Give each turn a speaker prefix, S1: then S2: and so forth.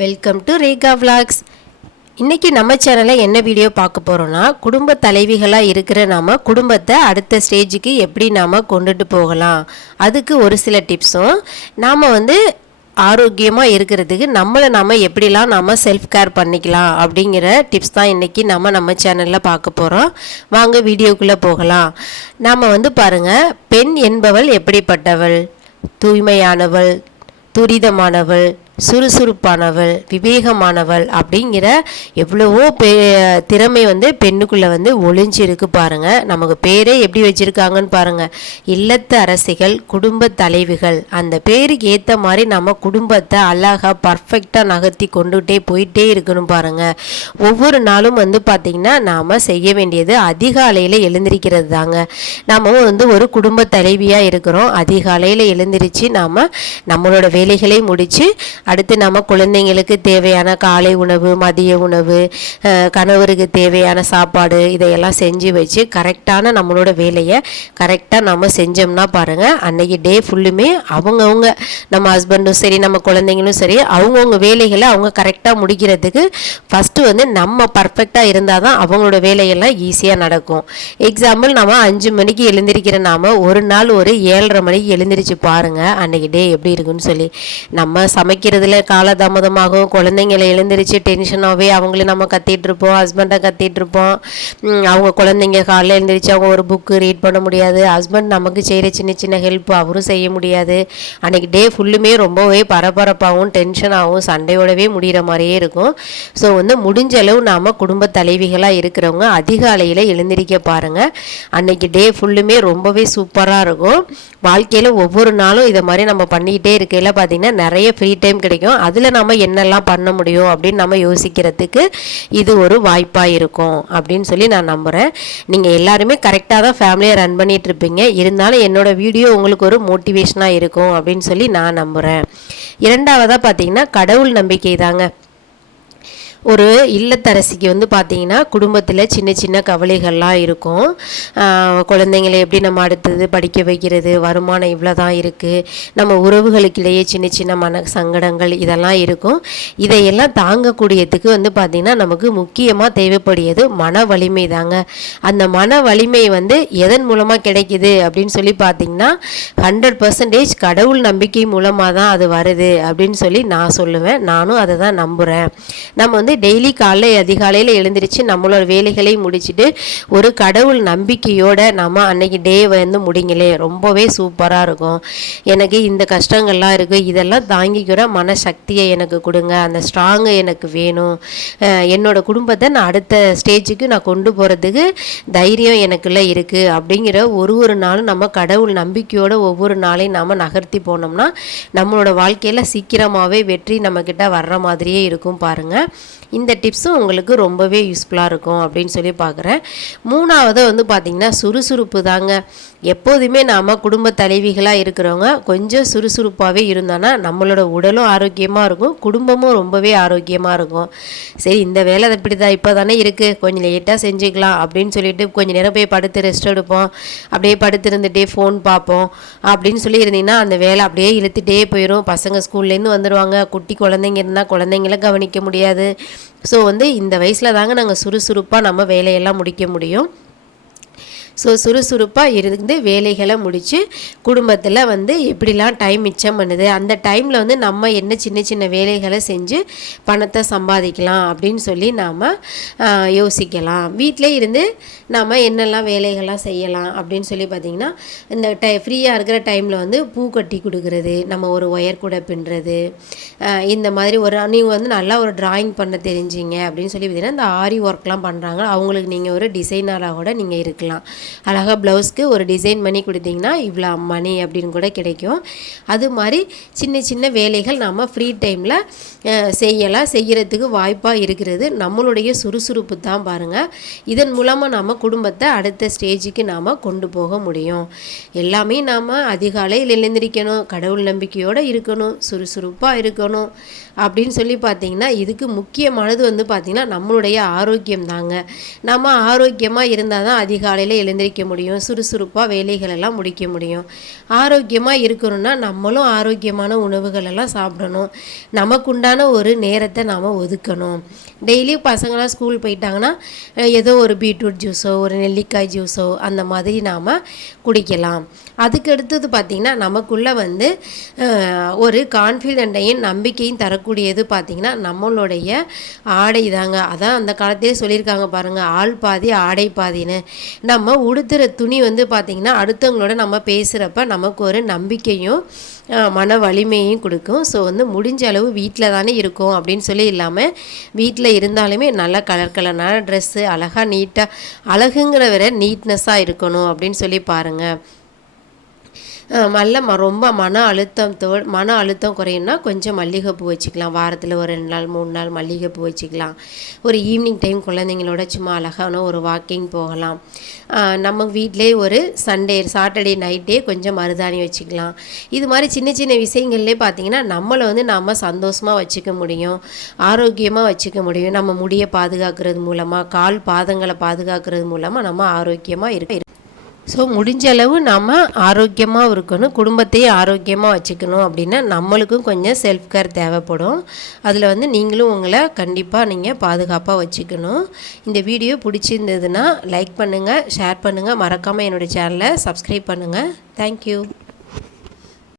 S1: Welcome to Rekha vlogs. இன்றைக்கி நம்ம சேனலில் என்ன வீடியோ பார்க்க போகிறோன்னா குடும்ப தலைவிகளாக இருக்கிற நாம குடும்பத்தை அடுத்த ஸ்டேஜுக்கு எப்படி நாம் கொண்டுட்டு போகலாம்? அதுக்கு ஒரு சில டிப்ஸும் நாம் வந்து ஆரோக்கியமாக இருக்கிறதுக்கு நம்மளை நாம் எப்படிலாம் நாம் செல்ஃப் கேர் பண்ணிக்கலாம் அப்படிங்கிற டிப்ஸ் தான் இன்றைக்கி நம்ம நம்ம சேனலில் பார்க்க போகிறோம் வாங்க வீடியோக்குள்ளே போகலாம். நாம் வந்து பாருங்கள் பெண் என்பவள் எப்படிப்பட்டவள்? தூய்மையானவள் துரிதமானவள் சுறுசுறுப்பானவள் விவேகமானவள் அப்படிங்கிற எவ்வளவோ பே திறமை வந்து பெண்ணுக்குள்ளே வந்து ஒளிஞ்சிருக்கு பாருங்க. நமக்கு பேரே எப்படி வச்சுருக்காங்கன்னு பாருங்க. இல்லத்து அரசிகள் குடும்ப தலைவிகள் அந்த பேருக்கு ஏற்ற மாதிரி நம்ம குடும்பத்தை அழகாக பர்ஃபெக்டாக நகர்த்தி கொண்டுகிட்டே போயிட்டே இருக்கணும் பாருங்க. ஒவ்வொரு நாளும் வந்து பார்த்திங்கன்னா நாம் செய்ய வேண்டியது அதிகாலையில் எழுந்திருக்கிறது தாங்க. நாம் வந்து ஒரு குடும்ப தலைவியாக இருக்கிறோம். அதிகாலையில் எழுந்திரிச்சு நாம் நம்மளோட வேலைகளை முடித்து அடுத்து நம்ம குழந்தைங்களுக்கு தேவையான காலை உணவு மதிய உணவு கணவருக்கு தேவையான சாப்பாடு இதையெல்லாம் செஞ்சு வச்சு கரெக்டான நம்மளோட வேலையை கரெக்டாக நம்ம செஞ்சோம்னா பாருங்கள் அன்னைக்கு டே ஃபுல்லுமே அவங்கவுங்க நம்ம ஹஸ்பண்டும் சரி நம்ம குழந்தைங்களும் சரி அவங்கவுங்க வேலைகளை அவங்க கரெக்டாக முடிக்கிறதுக்கு ஃபஸ்ட்டு வந்து நம்ம பர்ஃபெக்டாக இருந்தால் தான் அவங்களோட வேலையெல்லாம் ஈஸியாக நடக்கும். எக்ஸாம்பிள் நம்ம அஞ்சு மணிக்கு எழுந்திருக்கிற நாம ஒரு நாள் ஒரு ஏழரை மணிக்கு எழுந்திரிச்சு பாருங்கள் அன்னைக்கு டே எப்படி இருக்குன்னு சொல்லி. நம்ம சமைக்கிற சமைக்கிறதுல காலதாமதமாகும். குழந்தைங்களை எழுந்திரிச்சு டென்ஷனாகவே அவங்களே நம்ம கத்திட்டு இருப்போம் ஹஸ்பண்டை கத்திட்டு இருப்போம். அவங்க குழந்தைங்க காலைல எழுந்திரிச்சு அவங்க ஒரு புக்கு ரீட் பண்ண முடியாது. ஹஸ்பண்ட் நமக்கு செய்கிற சின்ன சின்ன ஹெல்ப் அவரும் செய்ய முடியாது. அன்றைக்கி டே ஃபுல்லுமே ரொம்பவே பரபரப்பாகவும் டென்ஷனாகவும் சண்டையோடவே முடிகிற மாதிரியே இருக்கும். ஸோ வந்து முடிஞ்ச அளவு நாம் குடும்ப தலைவிகளாக இருக்கிறவங்க அதிகாலையில் எழுந்திரிக்க பாருங்கள் அன்னைக்கு டே ஃபுல்லுமே ரொம்பவே சூப்பராக இருக்கும். வாழ்க்கையில் ஒவ்வொரு நாளும் இதை மாதிரி நம்ம பண்ணிக்கிட்டே இருக்கையில் பார்த்தீங்கன்னா நிறைய ஃப்ரீ டைம் கிடைக்கும். அதில் நம்ம என்னெல்லாம் பண்ண முடியும் அப்படின்னு நம்ம யோசிக்கிறதுக்கு இது ஒரு வாய்ப்பாக இருக்கும் அப்படின்னு சொல்லி நான் நம்புகிறேன் நீங்கள் எல்லாருமே கரெக்டாக தான் ஃபேமிலியை ரன் பண்ணிட்டு இருப்பீங்க. இருந்தாலும் என்னோட வீடியோ உங்களுக்கு ஒரு மோட்டிவேஷனாக இருக்கும் அப்படின்னு சொல்லி நான் நம்புகிறேன் இரண்டாவதாக பார்த்தீங்கன்னா கடவுள் நம்பிக்கை தாங்க. ஒரு இல்லத்தரசிக்கு வந்து பார்த்தீங்கன்னா குடும்பத்தில் சின்ன சின்ன கவலைகள்லாம் இருக்கும். குழந்தைங்களை எப்படி நம்ம அடுத்தது படிக்க வைக்கிறது வருமானம் இவ்வளோ தான் இருக்குது நம்ம உறவுகளுக்கிடையே சின்ன சின்ன மன சங்கடங்கள் இதெல்லாம் இருக்கும். இதையெல்லாம் தாங்கக்கூடியதுக்கு வந்து பார்த்திங்கன்னா நமக்கு முக்கியமாக தேவைப்படியது மன வலிமை தாங்க அந்த மன வலிமை வந்து எதன் மூலமாக கிடைக்குது அப்படின்னு சொல்லி பார்த்தீங்கன்னா ஹண்ட்ரட் பர்சன்டேஜ் கடவுள் நம்பிக்கை மூலமாக தான் அது வருது அப்படின்னு சொல்லி நான் சொல்லுவேன். நானும் அதை தான் நம்புகிறேன் நம்ம வந்து டெய்லி காலைல அதிகாலையில் எழுந்திரிச்சு நம்மளோட வேலைகளை முடிச்சுட்டு ஒரு கடவுள் நம்பிக்கையோட நம்ம அன்னைக்கு டே வந்து முடிங்களே ரொம்பவே சூப்பராக இருக்கும். எனக்கு இந்த கஷ்டங்கள்லாம் இருக்குது இதெல்லாம் தாங்கிக்கிற மனசக்தியை எனக்கு கொடுங்க. அந்த ஸ்ட்ராங்கை எனக்கு வேணும். என்னோட குடும்பத்தை நான் அடுத்த ஸ்டேஜுக்கு நான் கொண்டு போகிறதுக்கு தைரியம் எனக்குள்ளே இருக்குது அப்படிங்கிற ஒரு ஒரு நாளும் நம்ம கடவுள் நம்பிக்கையோட ஒவ்வொரு நாளையும் நாம் நகர்த்தி போனோம்னா நம்மளோட வாழ்க்கையில் சீக்கிரமாகவே வெற்றி நம்மக்கிட்ட வர்ற மாதிரியே இருக்கும் பாருங்கள் இந்த டிப்ஸும் உங்களுக்கு ரொம்பவே யூஸ்ஃபுல்லாக இருக்கும் அப்படின்னு சொல்லி பார்க்குறேன். மூணாவது வந்து பார்த்திங்கன்னா சுறுசுறுப்பு தாங்க. எப்போதுமே நாம் குடும்ப தலைவிகளாக இருக்கிறவங்க கொஞ்சம் சுறுசுறுப்பாகவே இருந்தோன்னா நம்மளோட உடலும் ஆரோக்கியமாக இருக்கும் குடும்பமும் ரொம்பவே ஆரோக்கியமாக இருக்கும். சரி இந்த வேலை இப்படி தான் இப்போ தானே இருக்குது கொஞ்சம் லேட்டாக செஞ்சுக்கலாம் அப்படின்னு சொல்லிட்டு கொஞ்சம் நேரம் போய் படுத்து ரெஸ்ட் எடுப்போம். அப்படியே படுத்து இருந்துகிட்டே ஃபோன் பார்ப்போம். அப்படின்னு சொல்லி இருந்தீங்கன்னா அந்த வேலை அப்படியே இழுத்துட்டே போயிடும் பசங்க ஸ்கூல்லேருந்து வந்துடுவாங்க குட்டி குழந்தைங்க இருந்தால் குழந்தைங்கள கவனிக்க முடியாது. ஸோ வந்து இந்த வயசில் தாங்க நாங்கள் சுறுசுறுப்பாக நம்ம வேலையெல்லாம் முடிக்க முடியும். ஸோ சுறுசுறுப்பாக இருந்து வேலைகளை முடித்து குடும்பத்தில் வந்து எப்படிலாம் டைம் மிச்சம் பண்ணுது? அந்த டைமில் வந்து நம்ம என்ன சின்ன சின்ன வேலைகளை செஞ்சு பணத்தை சம்பாதிக்கலாம் அப்படின்னு சொல்லி நாம் யோசிக்கலாம். வீட்டிலே இருந்து நாம் என்னெல்லாம் வேலைகள்லாம் செய்யலாம் அப்படின்னு சொல்லி பார்த்திங்கன்னா இந்த டை ஃப்ரீயாக இருக்கிற டைமில் வந்து பூ கட்டி கொடுக்குறது நம்ம ஒரு ஒயர் கூட பின்னுறது இந்த மாதிரி ஒரு நீங்கள் வந்து நல்லா ஒரு டிராயிங் பண்ண தெரிஞ்சிங்க அப்படின்னு சொல்லி பார்த்தீங்கன்னா இந்த ஆரி ஒர்க்லாம் பண்ணுறாங்க அவங்களுக்கு நீங்கள் ஒரு டிசைனராக கூட நீங்கள் இருக்கலாம். அழகாக ப்ளவுஸ்க்கு ஒரு டிசைன் பண்ணி கொடுத்தீங்கன்னா இவ்வளோ மணி அப்படின்னு கூட கிடைக்கும். அது மாதிரி சின்ன சின்ன வேலைகள் நாம் ஃப்ரீ டைமில் செய்யலாம். செய்கிறதுக்கு வாய்ப்பாக இருக்கிறது. நம்மளுடைய சுறுசுறுப்பு தான் பாருங்கள் இதன் மூலமாக நாம் குடும்பத்தை அடுத்த ஸ்டேஜுக்கு நாம் கொண்டு போக முடியும். எல்லாமே நாம் அதிகாலையில் எழுந்திரிக்கணும். கடவுள் நம்பிக்கையோடு இருக்கணும். சுறுசுறுப்பாக இருக்கணும். அப்படின்னு சொல்லி பார்த்தீங்கன்னா இதுக்கு முக்கியமானது வந்து பார்த்திங்கன்னா நம்மளுடைய ஆரோக்கியம் தாங்க. நம்ம ஆரோக்கியமாக இருந்தால் தான் அதிகாலையில் எழுந்திரிக்க முடியும் சுறுசுறுப்பாக வேலைகளெல்லாம் முடிக்க முடியும். ஆரோக்கியமாக இருக்கணும்னா நம்மளும் ஆரோக்கியமான உணவுகளெல்லாம் சாப்பிடணும். நமக்குண்டான ஒரு நேரத்தை நாம் ஒதுக்கணும். டெய்லி பசங்களாம் ஸ்கூல் போயிட்டாங்கன்னா ஏதோ ஒரு பீட்ரூட் ஜூஸோ ஒரு நெல்லிக்காய் ஜூஸோ அந்த மாதிரி நாம் குடிக்கலாம். அதுக்கு அடுத்தது பார்த்திங்கன்னா நமக்குள்ளே வந்து ஒரு கான்ஃபிடென்ட்டையும் நம்பிக்கையும் தரக்கூடியது பார்த்திங்கன்னா நம்மளுடைய ஆடை தாங்க அதான் அந்த காலத்திலே சொல்லியிருக்காங்க பாருங்கள் ஆள் பாதி ஆடை பாதின்னு. நம்ம உடுத்துகிற துணி வந்து பார்த்திங்கன்னா அடுத்தவங்களோட நம்ம பேசுகிறப்ப நமக்கு ஒரு நம்பிக்கையும் மன வலிமையும் கொடுக்கும். ஸோ வந்து முடிஞ்ச அளவு வீட்டில் தானே இருக்கும் அப்படின்னு சொல்லி இல்லாமல் வீட்டில் இருந்தாலுமே நல்ல கலர் கலரான ட்ரெஸ்ஸு அழகாக நீட்டாக அழகுங்கிற வரை நீட்னஸாக இருக்கணும் அப்படின்னு சொல்லி பாருங்கள் நல்ல ம ரொம்ப மன அழுத்தம் தோ மன அழுத்தம் குறையும்னா கொஞ்சம் மல்லிகைப்பூ வச்சுக்கலாம். வாரத்தில் ஒரு ரெண்டு நாள் மூணு நாள் மல்லிகைப்பூ வச்சுக்கலாம். ஒரு ஈவினிங் டைம் குழந்தைங்களோட சும்மா அழகான ஒரு வாக்கிங் போகலாம். நம்ம வீட்டிலே ஒரு சண்டே சாட்டர்டே நைட்டே கொஞ்சம் மருதாணி வச்சுக்கலாம். இது மாதிரி சின்ன சின்ன விஷயங்கள்லேயே பார்த்தீங்கன்னா நம்மளை வந்து நம்ம சந்தோஷமாக வச்சுக்க முடியும். ஆரோக்கியமாக வச்சுக்க முடியும். நம்ம முடியை பாதுகாக்கிறது மூலமாக கால் பாதங்களை பாதுகாக்கிறது மூலமாக நம்ம ஆரோக்கியமாக இருக்க ஸோ முடிஞ்ச அளவு நம்ம ஆரோக்கியமாக இருக்கணும் குடும்பத்தையும் ஆரோக்கியமாக வச்சுக்கணும் அப்படின்னா நம்மளுக்கும் கொஞ்சம் செல்ஃப் கேர் தேவைப்படும். அதில் வந்து நீங்களும் உங்களை கண்டிப்பாக நீங்கள் பாதுகாப்பாக வச்சுக்கணும். இந்த வீடியோ பிடிச்சிருந்ததுன்னா லைக் பண்ணுங்கள் ஷேர் பண்ணுங்கள் மறக்காமல் என்னுடைய சேனலை சப்ஸ்கிரைப் பண்ணுங்கள் தேங்க்யூ